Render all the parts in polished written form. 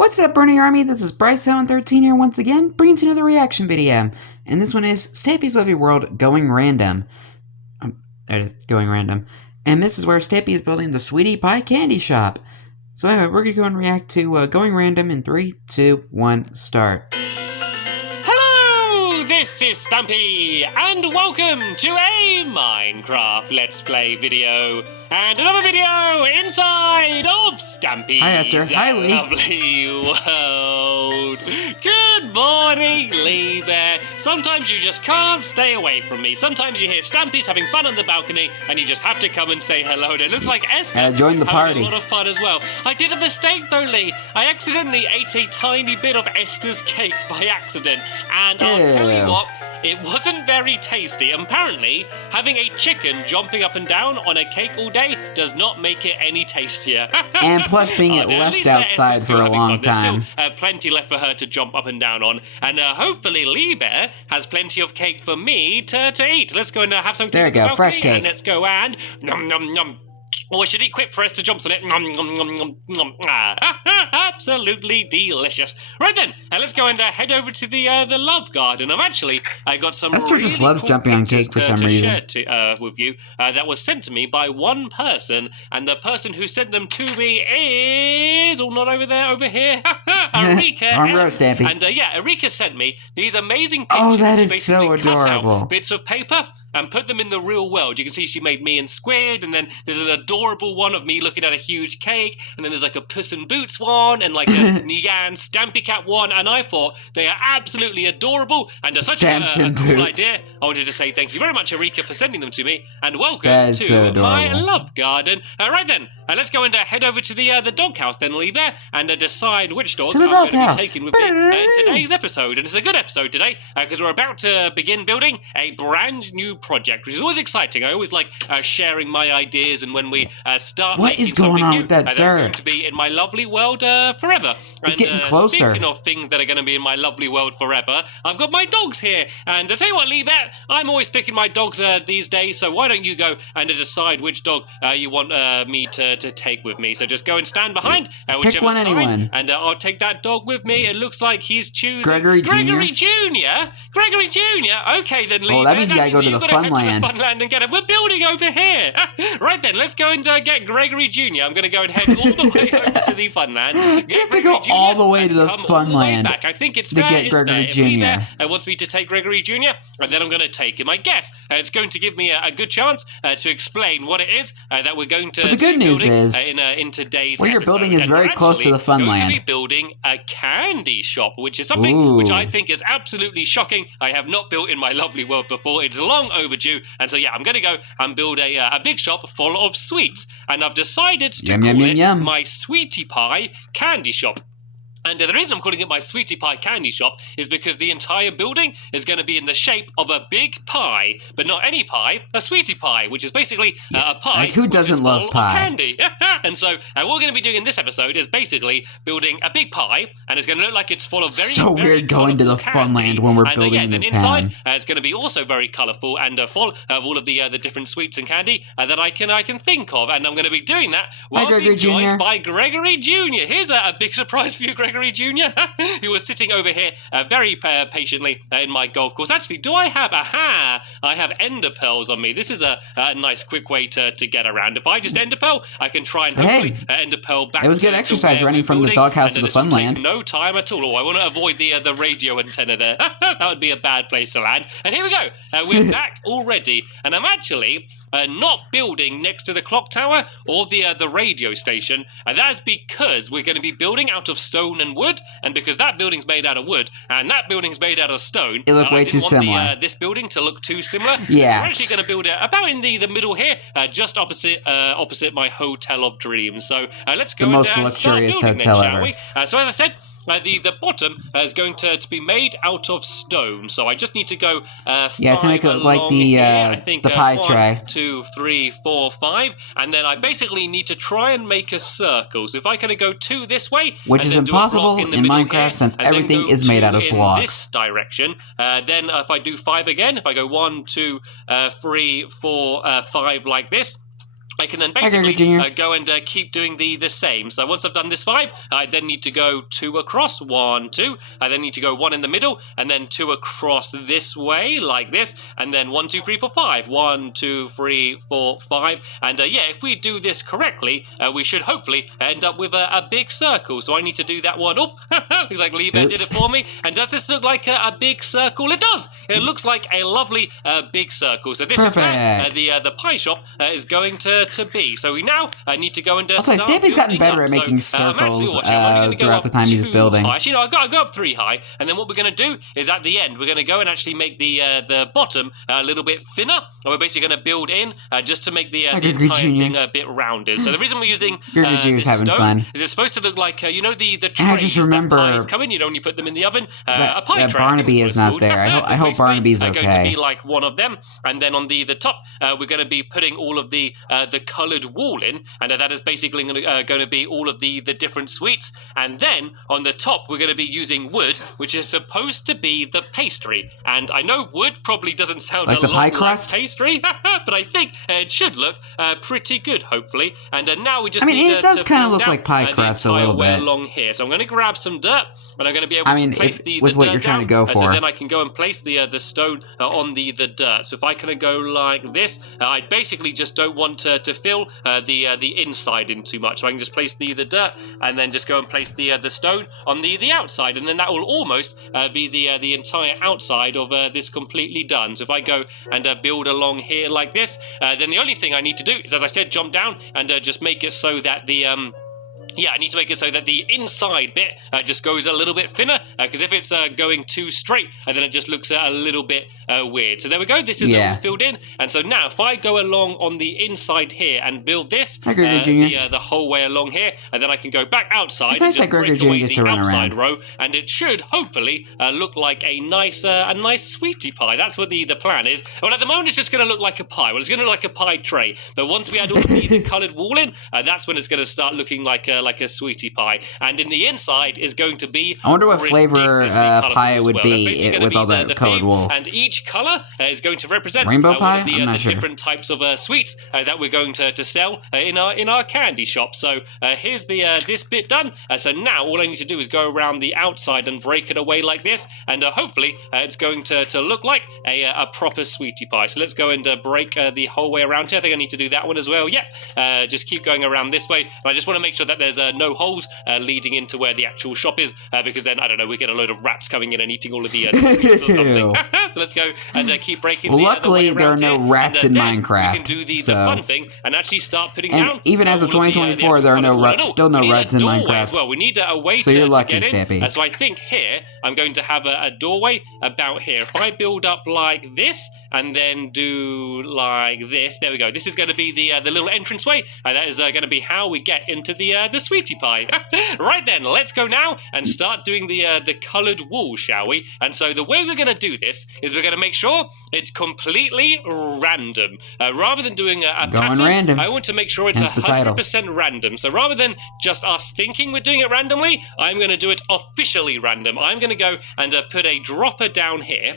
What's up, Burning Army? This is BryceAllen13 here once again, bringing to another reaction video. And this one is Stampy's Lovely World Going Random. Going Random. And this is where Stampy is building the Sweetie Pie Candy Shop. So anyway, we're going to go and react to Going Random in 3, 2, 1, start. Hello, this is Stampy, and welcome to a Minecraft Let's Play video. And another video inside of Stampy's Hi, Esther. Hi, Lee. Lovely World. Good morning, Lee there. Sometimes you just can't stay away from me. Sometimes you hear Stampy's having fun on the balcony, and you just have to come and say hello. And it looks like Esther joined the party. having a lot of fun as well. I did a mistake though, Lee. I accidentally ate a tiny bit of Esther's cake by accident, and I'll tell you what, it wasn't very tasty. Apparently, having a chicken jumping up and down on a cake all day does not make it any tastier. And plus being it left outside for a long time. There's still plenty left for her to jump up and down on. And hopefully Lee Bear has plenty of cake for me to eat. Let's go and have some cake. There you go, fresh cake. And let's go and nom nom nom. Oh, I should eat quick for Esther jumps on it. Nom, nom, nom, nom, nom. Absolutely delicious. Right then, let's go and head over to the love garden. I got some Esther really just loves cool jumping on pictures cake for some reason. to share with you that was sent to me by one person, and the person who sent them to me is not over there, over here. Erika. Wrong road, Stampy. And yeah, Erika sent me these amazing pictures. Oh, that is She so basically cut out adorable. bits of paper and put them in the real world. You can see she made me in squid, and then there's an adorable one of me looking at a huge cake, and then there's like a Puss in Boots one, and like a Nyan Stampy Cat one, and I thought they are absolutely adorable, and such a cool idea. I wanted to say thank you very much, Erika, for sending them to me, and welcome to my love garden. Right then, let's go and head over to the doghouse then, Lee there, and decide which dog I'm going to be taking with me in today's episode. And it's a good episode today, because we're about to begin building a brand new project, which is always exciting. I always like sharing my ideas, and when we start what making is going on new, with that that's dirt? going to be in my lovely world forever. It's getting closer. Speaking of things that are going to be in my lovely world forever, I've got my dogs here, and I tell you what, Lee Bear, I'm always picking my dogs these days, so why don't you go and decide which dog you want me to take with me. So just go and stand behind whichever one, side, anyone. and I'll take that dog with me. It looks like he's choosing Gregory Jr. Gregory Jr. Okay then, Lee. Oh, that means you gotta go to the Funland. And get it. We're building over here. Right then, let's go and get Gregory Jr. I'm going to go and head all the way over to the Funland. You have to go all the way to the Funland. I think it's to fair, get Gregory if Jr. Lee Bear wants me to take Gregory Jr., and then I'm going to take him. I guess it's going to give me a good chance to explain what it is that we're going to. But the good news is, in today's what you're episode. building is very close to the Funland. Going to Funland. be building a candy shop, which is something which I think is absolutely shocking. I have not built in my lovely world before. It's long overdue, and so yeah, I'm going to go and build a big shop full of sweets, and I've decided to call it my Sweetie Pie Candy Shop. And the reason I'm calling it my Sweetie Pie Candy Shop is because the entire building is going to be in the shape of a big pie, but not any pie, a sweetie pie, which is basically a pie. Like, who doesn't love pie? Candy. And so what we're going to be doing in this episode is basically building a big pie, and it's going to look like it's full of very weird going to the Funland when we're building the inside, town. It's going to be also very colourful and full of all of the different sweets and candy that I can think of, and I'm going to be doing that while being joined by Gregory Jr. Here's a big surprise for you, Gregory Jr., who was sitting over here very patiently in my golf course. Actually, do I have... I have ender pearls on me. This is a nice, quick way to get around. If I just ender pearl, I can try and hopefully ender pearl back. It was good exercise running from the doghouse to the Funland. No time at all. Oh, I want to avoid the radio antenna there. That would be a bad place to land. And here we go. We're back already, and I'm actually not building next to the clock tower or the radio station. And that is because we're going to be building out of stone and wood, and because that building's made out of wood and that building's made out of stone, it looked way too similar. This building to look too similar. Yeah. So we're actually going to build it about in the middle here, just opposite my hotel of dreams. So let's go the most and luxurious start building hotel then, shall ever. we? So as I said, the bottom is going to be made out of stone. So I just need to go to make it look like the pie tray. 1, 2, 3, 4, 5, and then I basically need to try and make a circle. So if I kind of go 2 this way, which is impossible in Minecraft since everything is made out of blocks. In this direction, then if I do 5 again, if I go 1, 2, 3, 4, 5 like this. I can then Hi, Gregory basically Jr. go and keep doing the same. So once I've done this 5, I then need to go 2 across, 1, 2. I then need to go 1 in the middle, and then 2 across this way, like this, and then 1, 2, 3, 4, 5. 1, 2, 3, 4, 5. And yeah, if we do this correctly, we should hopefully end up with a big circle. So I need to do that one. Oh, looks like Liebherr did it for me. And does this look like a big circle? It does. It looks like a lovely big circle. So this is where the pie shop is going to be. So we now need to go and also, Stampy's gotten better at making circles throughout the time he's building. Actually, no, I go up 3 high, and then what we're going to do is at the end we're going to go and actually make the bottom a little bit thinner, and we're basically going to build in just to make the entire thing a bit rounded. So the reason we're using this stone is it's supposed to look like the trays that pies come in. You know, when you put them in the oven, a pie tray. Barnaby is not there. I hope Barnaby's okay. Going to be like one of them, and then on the top we're going to be putting all of the coloured wool in, and that is basically going to be all of the different sweets. And then on the top we're going to be using wood, which is supposed to be the pastry. And I know wood probably doesn't sound like a the lot pie crust? like pastry, but I think it should look pretty good, hopefully. And now we just it does kind of look like pie crust a little bit along here. So I'm going to grab some dirt, and I'm going to be able to place the with what dirt you're trying down, to go for. so then I can go and place the stone on the dirt. So if I kind of go like this, I basically just don't want to fill the inside in too much. So I can just place the dirt, and then just go and place the stone on the outside, and then that will almost be the entire outside of this completely done. So if I go and build along here like this, then the only thing I need to do is, as I said, jump down and just make it so that I need to make it so that the inside bit just goes a little bit thinner, because if it's going too straight, then it just looks a little bit weird. So there we go. This is all filled in. And so now if I go along on the inside here and build this the whole way along here, and then I can go back outside and just break away the outside row, and it should hopefully look like a nice sweetie pie. That's what the plan is. Well, at the moment it's just going to look like a pie. Well, it's going to look like a pie tray. But once we add all of the coloured wool in, that's when it's going to start looking like a sweetie pie. And in the inside is going to be I wonder what flavor pie it would be with all that coloured wool. And each colour is going to represent rainbow pie? One of the different types of sweets that we're going to sell in our candy shop. So here's this bit done. So now all I need to do is go around the outside and break it away like this, and hopefully it's going to look like a proper sweetie pie. So let's go and break the whole way around here. I think I need to do that one as well. Yeah, just keep going around this way. And I just want to make sure that there's no holes leading into where the actual shop is, because then, I don't know, we get a load of rats coming in and eating all of the sweets or something. So let's go and keep breaking luckily, there are no rats in Minecraft. We can do the fun thing and actually start putting down. Even as of 2024, there are still no rats in Minecraft. Well, we need a way so you're lucky, to get in. Stampy. So I think here, I'm going to have a doorway about here. If I build up like this, and then do like this. There we go. This is going to be the little entranceway, and that is going to be how we get into the sweetie pie. Right then, let's go now and start doing the coloured wool, shall we? And so the way we're going to do this is we're going to make sure it's completely random. Rather than doing a pattern, random. I want to make sure it's 100% random. So rather than just us thinking we're doing it randomly, I'm going to do it officially random. I'm going to go and put a dropper down here.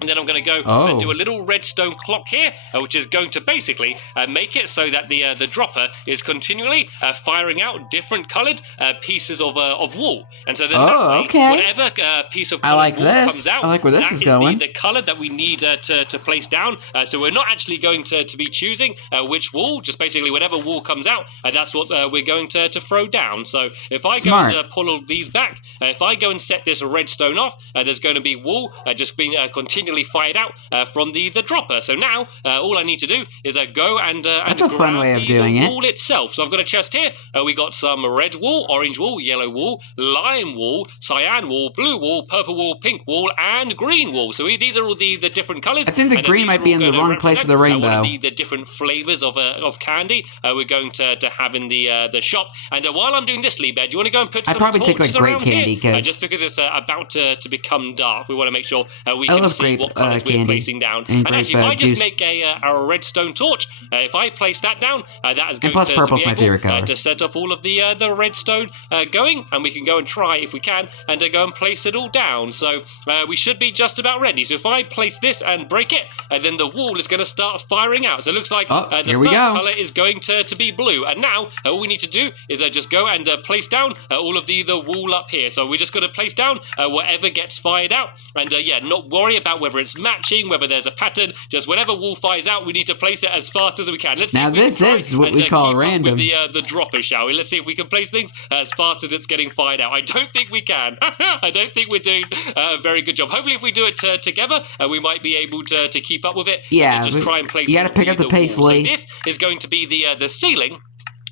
And then I'm going to go and do a little redstone clock here, which is going to basically make it so that the dropper is continually firing out different coloured pieces of wool. And so then whatever piece of coloured wool comes out, I like where this is going. The colour that we need to place down. So we're not actually going to be choosing which wool, just basically whatever wool comes out, that's what we're going to throw down. So if I go and pull all these back, if I go and set this redstone off, there's going to be wool just being continually fired out from the dropper. So now all I need to do is go and that's a fun way of doing it. Wool itself. So I've got a chest here. We got some red wool, orange wool, yellow wool, lime wool, cyan wool, blue wool, purple wool, pink wool, and green wool. So these are all the different colours. I think the green might be in the wrong place of the rainbow. The different flavours of candy we're going to have in the shop. And while I'm doing this, Liebherr, do you want to go and put some torches around grape candy, here? Just because it's about to become dark, we want to make sure we I can love see grape what colours we're placing down. And actually, if I just make a redstone torch, if I place that down, that is going to be able to set off all of the redstone going, and we can go and try, if we can, and go and place it all down. So we should be just about ready. So if I place this and break it, then the wall is going to start firing out. So it looks like the first colour is going to be blue. And now all we need to do is just go and place down all of the wall up here. So we're just going to place down whatever gets fired out, and not worry about whether it's matching, whether there's a pattern. Just whatever wall fires out, we need to place it as fast as we can. Let's see. Now this is what we call random. With the dropper, shall we? Let's see if we can place things as fast as it's getting fired out. I don't think we can. I don't think we're doing a very good job. Hopefully, if we do it together, we might be able to keep up with it. Yeah, just try and place. You got to pick up the pace, Lee. So this is going to be the ceiling.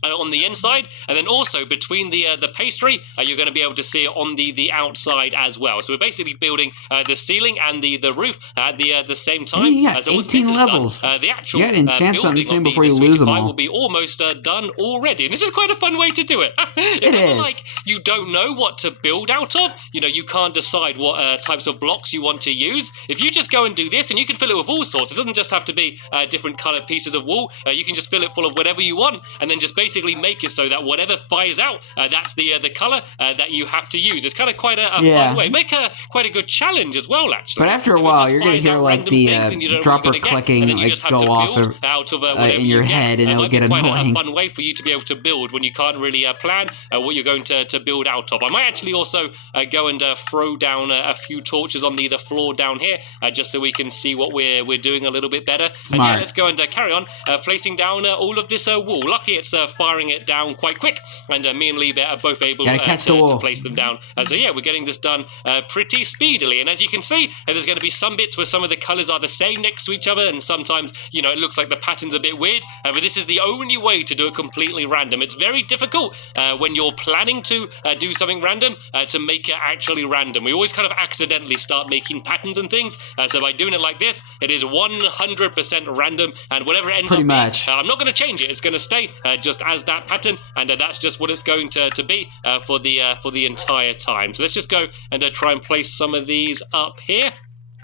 On the inside, and then also between the pastry, you're going to be able to see it on the outside as well. So we're basically building the ceiling and the roof at the same time. Yeah, 18 levels. The actual building something soon before you lose them all. Will be almost done already. And this is quite a fun way to do it. It is. Like you don't know what to build out of. You can't decide what types of blocks you want to use. If you just go and do this, and you can fill it with all sorts. It doesn't just have to be different colored pieces of wall. You can just fill it full of whatever you want, and then just basically make it so that whatever fires out, that's the color that you have to use. It's kind of quite a fun way. Make quite a good challenge as well, actually. But after a while, you're going to hear like the dropper clicking like go off in your head, and it'll get annoying. Quite a fun way for you to be able to build when you can't really plan what you're going to build out of. I might actually also go and throw down a few torches on the floor down here, just so we can see what we're doing a little bit better. Smart. And let's go and carry on placing down all of this wall. Lucky it's firing it down quite quick, and me and Lee are both able to place them down. So we're getting this done pretty speedily. And as you can see, there's going to be some bits where some of the colors are the same next to each other, and sometimes it looks like the pattern's a bit weird, but this is the only way to do it completely random. It's very difficult when you're planning to do something random to make it actually random. We always kind of accidentally start making patterns and things, so by doing it like this, it is 100% random, and whatever it ends up being, I'm not going to change it. It's going to stay just as that pattern, and that's just what it's going to be for the entire time. So let's just go and try and place some of these up here.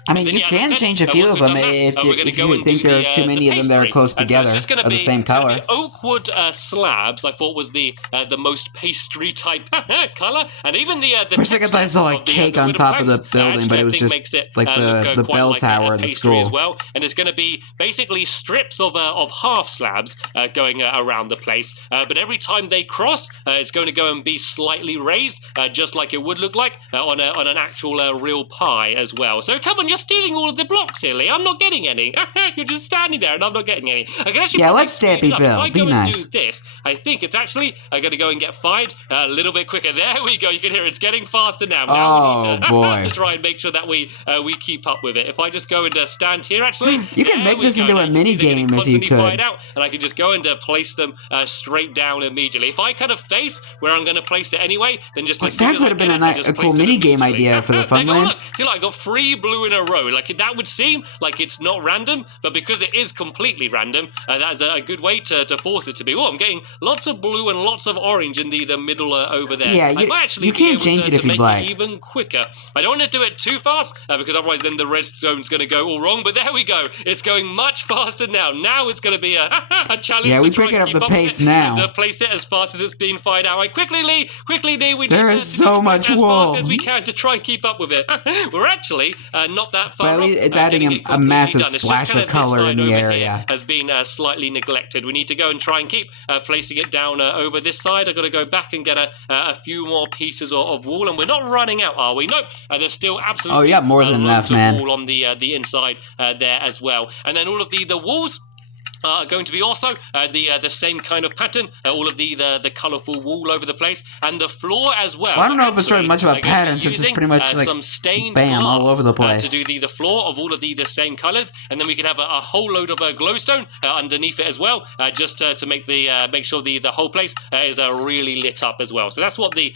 I mean, you can change a few of them if you think there are too many of them that are close together of the same color. Oak wood slabs, I thought, was the most pastry type color, and even the. For a second, I saw like cake on top of the building, but it was just like the bell tower of the school as well. And it's going to be basically strips of half slabs going around the place. But every time they cross, it's going to go and be slightly raised, just like it would look like on an actual real pie as well. So come on. You're stealing all of the blocks here, Lee. I'm not getting any. You're just standing there, and I'm not getting any. I can actually let's Stampy Bill. If I be go nice. and do this, I think it's actually going to go and get fired a little bit quicker. There we go. You can hear it's getting faster now. Now we need to try and make sure that we keep up with it. If I just go and stand here, actually, you can make this into a mini game if you could. Out, and I can just go and place them straight down immediately. If I kind of face where I'm going to place it anyway, then just that could have been a cool mini game idea for the Funland. See, I got 3 blue in a row. Like that would seem like it's not random, but because it is completely random, that is a good way to force it to be. Oh, I'm getting lots of blue and lots of orange in the middle over there. Yeah, you can't change it if you'd like. Even quicker. I don't want to do it too fast because otherwise then the redstone's going to go all wrong. But there we go. It's going much faster now. Now it's going to be a challenge. Yeah, we pick it up the pace now. And place it as fast as it's being fired out. Quickly, Lee. There is so much wool. As fast as we can to try and keep up with it. We're actually not that far. But it's adding a massive splash of color in the area. Has been slightly neglected. We need to go and try and keep placing it down over this side. I've got to go back and get a few more pieces of wool, and we're not running out, are we? Nope. There's still absolutely more than enough, man. Wool on the inside there as well, and then all of the walls are going to be also the same kind of pattern, all of the colourful wool over the place, and the floor as well. I don't know if it's really much of a pattern, since it's pretty much like some stained bam glass, all over the place. To do the floor of all of the same colours, and then we can have a whole load of glowstone underneath it as well, just to make sure the whole place is really lit up as well. So that's what the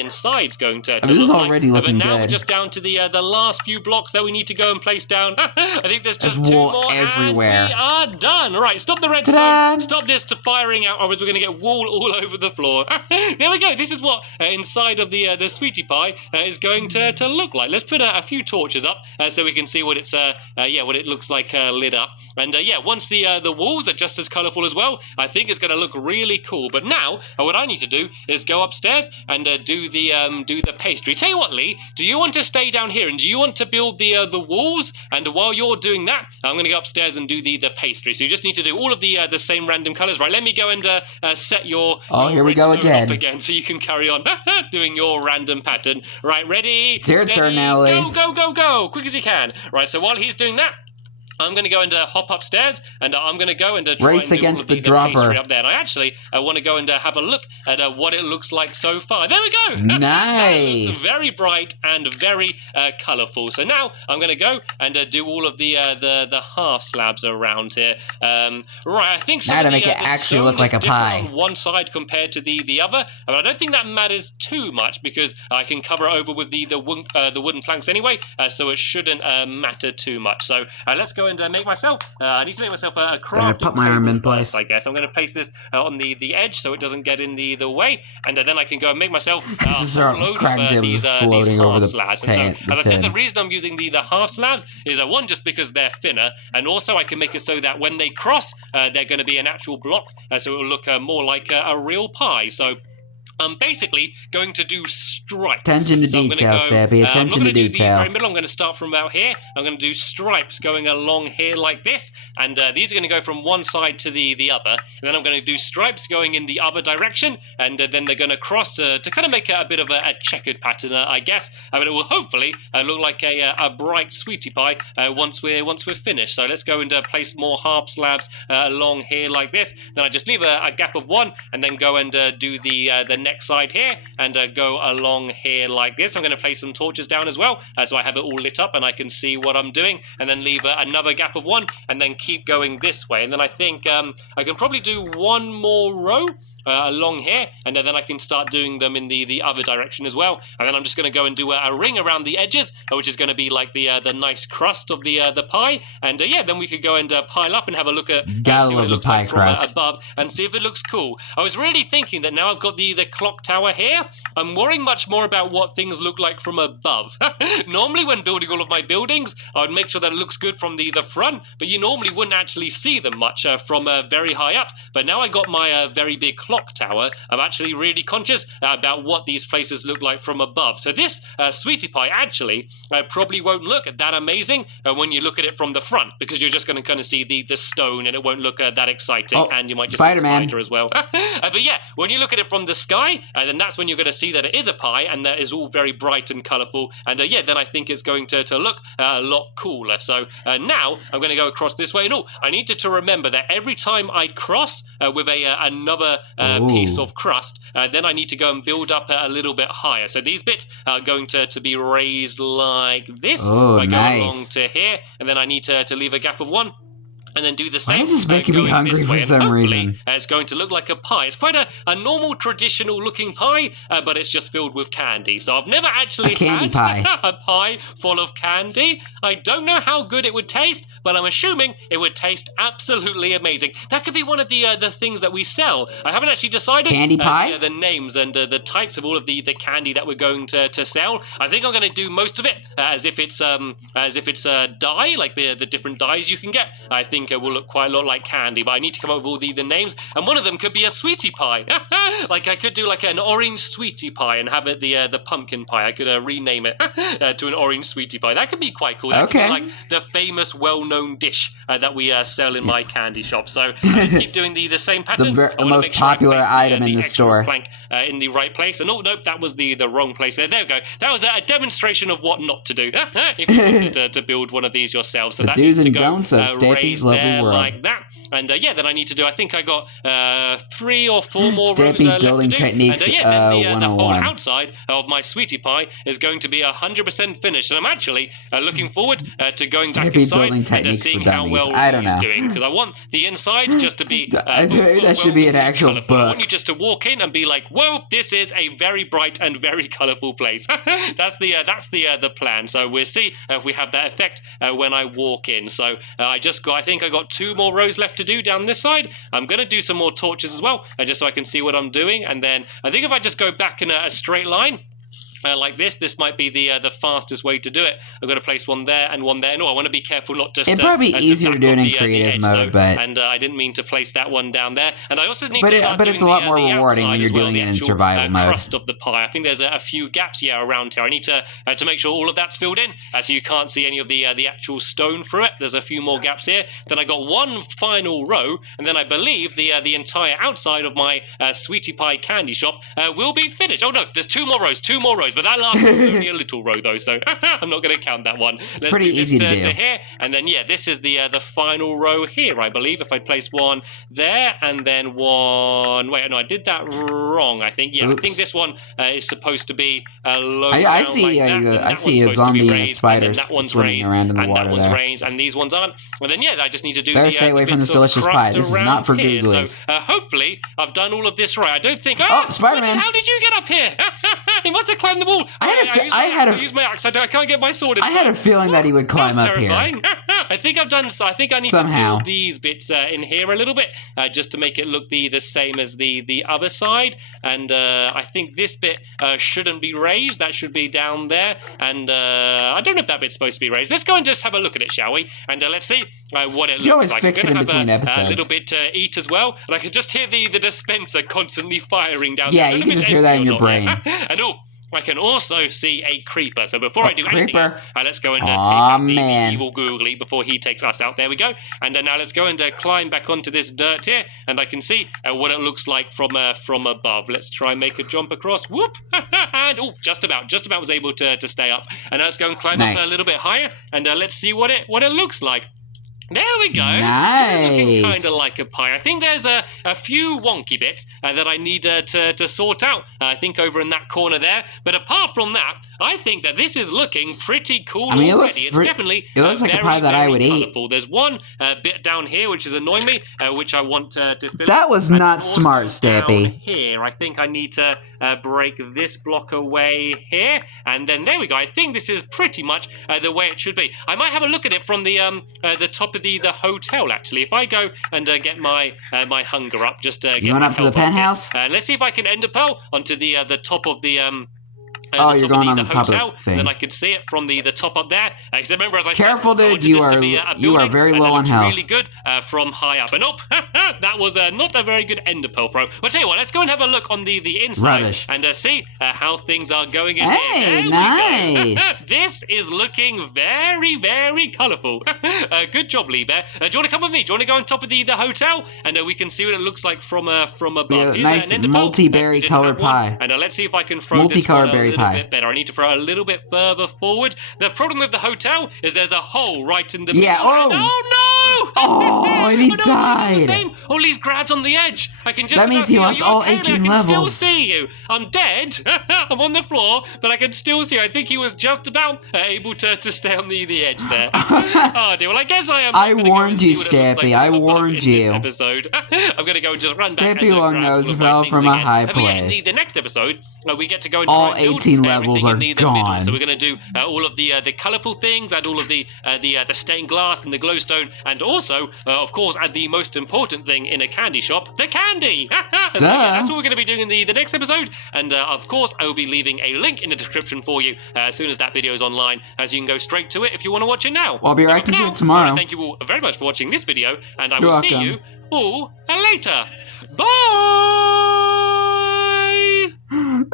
inside's going to look like. This is already looking good. But now good. we're just down to the last few blocks that we need to go and place down. I think there's just 2 wool more, everywhere. and we are done. Right. Right, stop the Ta-da! redstone. Stop this to firing out, or we're going to get wool all over the floor. There we go. This is what inside of the sweetie pie is going to look like. Let's put a few torches up so we can see what it's what it looks like lit up. And once the walls are just as colourful as well, I think it's going to look really cool. But now what I need to do is go upstairs and do the pastry. Tell you what, Lee, do you want to stay down here and do you want to build the walls? And while you're doing that, I'm going to go upstairs and do the pastry. So you just need to do all of the same random colours. Right, let me go and set your here we go redstone up again. again so you can carry on doing your random pattern. Right, ready? It's your turn now, Lee. Go, go, go, go! Quick as you can. Right, so while he's doing that, I'm going to go and hop upstairs, and I'm going to go and try Race and do against all of the the dropper. pastry up there. And I actually want to go and have a look at what it looks like so far. There we go. Nice. That looks very bright and very colourful. So now I'm going to go and do all of the half slabs around here. Right, I think some Now of to make it the actually stone look like is a different pie. on one side compared to the other. But I don't think that matters too much because I can cover it over with the wooden planks anyway, so it shouldn't matter too much. So let's go and make myself. I need to make myself a crafting put my arm in table first, place. I guess. I'm going to place this on the edge so it doesn't get in the way, and then I can go and make myself a This is whole our load cracked of table these floating over half the slabs. tin. And so, as I said, the reason I'm using the half slabs is one, just because they're thinner, and also I can make it so that when they cross, they're going to be an actual block, so it will look more like a real pie. So I'm basically going to do stripes. Attention to so detail, Stampy. Attention to do the detail. very middle. I'm going to start from about here. I'm going to do stripes going along here like this. And these are going to go from one side to the other. And then I'm going to do stripes going in the other direction. And then they're going to cross to kind of make a bit of a checkered pattern, I guess. But it will hopefully look like a bright sweetie pie once we're finished. So let's go and place more half slabs along here like this. Then I just leave a gap of one and then go and do the next side here and go along here like this. I'm going to place some torches down as well so I have it all lit up and I can see what I'm doing, and then leave another gap of one and then keep going this way. And then I think I can probably do one more row along here, and then I can start doing them in the other direction as well. And then I'm just going to go and do a ring around the edges, which is going to be like the nice crust of the pie. And then we could go and pile up and have a look at see what it looks like from above and see if it looks cool. I was really thinking that now I've got the clock tower here, I'm worrying much more about what things look like from above. Normally when building all of my buildings, I would make sure that it looks good from the front, but you normally wouldn't actually see them much from very high up. But now I got my very big clock tower, I'm actually really conscious about what these places look like from above. So this sweetie pie actually probably won't look that amazing when you look at it from the front, because you're just going to kind of see the stone and it won't look that exciting, and you might just see Spider as well. But yeah, when you look at it from the sky, then that's when you're going to see that it is a pie and that is all very bright and colourful, and then I think it's going to look a lot cooler. So now I'm going to go across this way, and I need to remember that every time I cross with another piece of crust, then I need to go and build up a little bit higher. So these bits are going to be raised like this. I go along to here, and then I need to leave a gap of one. And then do the same. Why is this making me hungry for some reason? It's going to look like a pie. It's quite a normal, traditional-looking pie, but it's just filled with candy. So I've never actually had a pie full of candy. I don't know how good it would taste, but I'm assuming it would taste absolutely amazing. That could be one of the things that we sell. I haven't actually decided candy pie? The names and the types of all of the candy that we're going to sell. I think I'm going to do most of it as if it's dye, like the different dyes you can get. I think it will look quite a lot like candy, but I need to come up with all the names, and one of them could be a sweetie pie. Like I could do like an orange sweetie pie and have it the pumpkin pie. I could rename it to an orange sweetie pie. That could be quite cool. That could be like the famous, well-known dish that we sell in my candy shop. So I just keep doing the same pattern. The most popular item in the store. Plank in the right place, and nope, that was the wrong place there. There we go. That was a demonstration of what not to do if you wanted to build one of these yourself. So the that do's needs to and go don'ts of Stampy's Lovely World. Like that. And then I need to do, I think I got 3 or 4 more rows Stampy building techniques and then the whole outside of my sweetie pie is going to be 100% finished. And I'm actually looking forward to going back inside and seeing how well it's doing, because I want the inside just to be that should be an actual book. I want you just to walk in and be like, whoa, this is a very bright and very colourful place. That's the plan. So we'll see if we have that effect when I walk in. So I think I got 2 more rows left to do down this side. I'm going to do some more torches as well, just so I can see what I'm doing. And then I think if I just go back in a straight line, like this might be the fastest way to do it. I've got to place one there and one there. No, I want to be careful not to. It'd probably be easier to do it in creative mode, but and I didn't mean to place that one down there. And I also need but to start but doing it's a lot more rewarding when you're well, doing it in actual, survival mode. Crust of the pie. I think there's a few gaps around here. I need to make sure all of that's filled in, so you can't see any of the actual stone through it. There's a few more gaps here. Then I got one final row, and then I believe the entire outside of my sweetie pie candy shop will be finished. Oh no, there's two more rows, but that last one only a little row though, so I'm not going to count that one. Let's pretty do this easy to do. here, and then this is the final row here, I believe. If I place one there and then one, wait, no, I did that wrong. I think I think this one is supposed to be low. I see a zombie and a spider swimming around in the water that one's there. raised, and these ones aren't. And then I just need to do Better stay away from this delicious pie. This is not for googlies. So hopefully I've done all of this right. I don't think. Oh, Spider-Man! How did you get up here? He must have climbed the wall. I use my axe. I can't get my sword inside. I had a feeling that he would climb up here. I think I've done. I think I need to fill these bits in here a little bit, just to make it look the same as the other side. And I think this bit shouldn't be raised. That should be down there. And I don't know if that bit's supposed to be raised. Let's go and just have a look at it, shall we? And let's see what it looks like. I'm going to have a little bit to eat as well. And I can just hear the dispenser constantly firing down there. Yeah, you can just hear that in your brain. And I can also see a creeper. So before I do anything else, let's go and take out the evil googly before he takes us out. There we go. And now let's go and climb back onto this dirt here, and I can see what it looks like from above. Let's try and make a jump across. Whoop! And just about was able to stay up. And now let's go and climb up a little bit higher, and let's see what it looks like. There we go. Nice. This is looking kind of like a pie. I think there's a few wonky bits that I need to sort out. I think over in that corner there. But apart from that, I think that this is looking pretty cool already. It's definitely looks like very, a pie that I would colourful. eat. There's one bit down here which is annoying me, which I want to fill. That was not smart, Stampy. Down here, I think I need to break this block away here, and then there we go. I think this is pretty much the way it should be. I might have a look at it from the top of the hotel, actually. If I go and get my hunger up, just get you went up to the penthouse. Let's see if I can end a pearl onto the top of the you're going on the top hotel, of the thing. Then I could see it from the top up there. Because remember, as I Careful, said, dude, you are very low on health. Really good from high up and up. That was not a very good ender pearl throw. Well, tell you what, let's go and have a look on the inside. Rubbish. And see how things are going in here. There Nice. This is looking very, very colourful. Good job, Lee Bear. Do you want to come with me? Do you want to go on top of the hotel? And we can see what it looks like from above. Yeah, nice multi-berry colored pie. And let's see if I can throw this one a little bit better. I need to throw a little bit further forward. The problem with the hotel is there's a hole right in the middle. Oh no! Oh, and he died. All these grabs on the edge. I can just. That means he lost all 18 levels. I can still see you. I'm dead. I'm on the floor, but I can still see you. I think he was just about able to stay on the edge there. Oh dear. Well, I guess I am. I warned you, Stampy. I warned you. Episode. I'm gonna go and just run back. Stampy Longnose fell from a high place. The next episode, we get to go and all 18 levels are gone. So we're gonna do all of the colourful things, add all of the stained glass and the glowstone, and also, of course, add the most important thing in a candy shop, the candy. So, that's what we're going to be doing in the next episode, and of course, I will be leaving a link in the description for you as soon as that video is online, as you can go straight to it if you want to watch it now. I'll be right to it tomorrow. Thank you all very much for watching this video, and I will see you all later. Bye.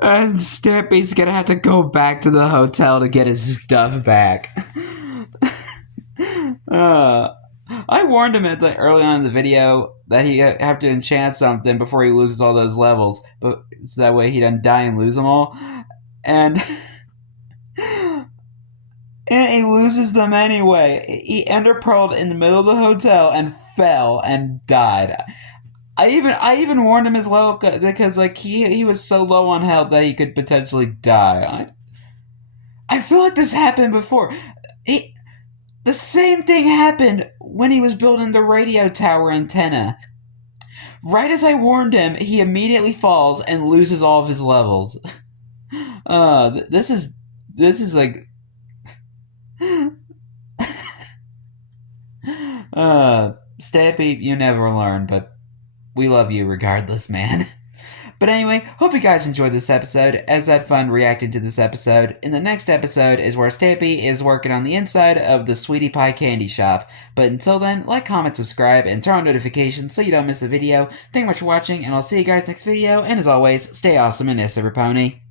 And Stampy's gonna have to go back to the hotel to get his stuff back. I warned him early on in the video that he have to enchant something before he loses all those levels, but so that way he doesn't die and lose them all. And he loses them anyway. He enderpearled in the middle of the hotel and fell and died. I even warned him as well because he was so low on health that he could potentially die. I feel like this happened before. The same thing happened when he was building the radio tower antenna. Right as I warned him, he immediately falls and loses all of his levels. This is like Stampy, you never learn, but we love you regardless, man. But anyway, hope you guys enjoyed this episode, as I had fun reacting to this episode. In the next episode is where Stampy is working on the inside of the Sweetie Pie candy shop. But until then, like, comment, subscribe, and turn on notifications so you don't miss a video. Thank you much for watching, and I'll see you guys next video, and as always, stay awesome and S7EP21.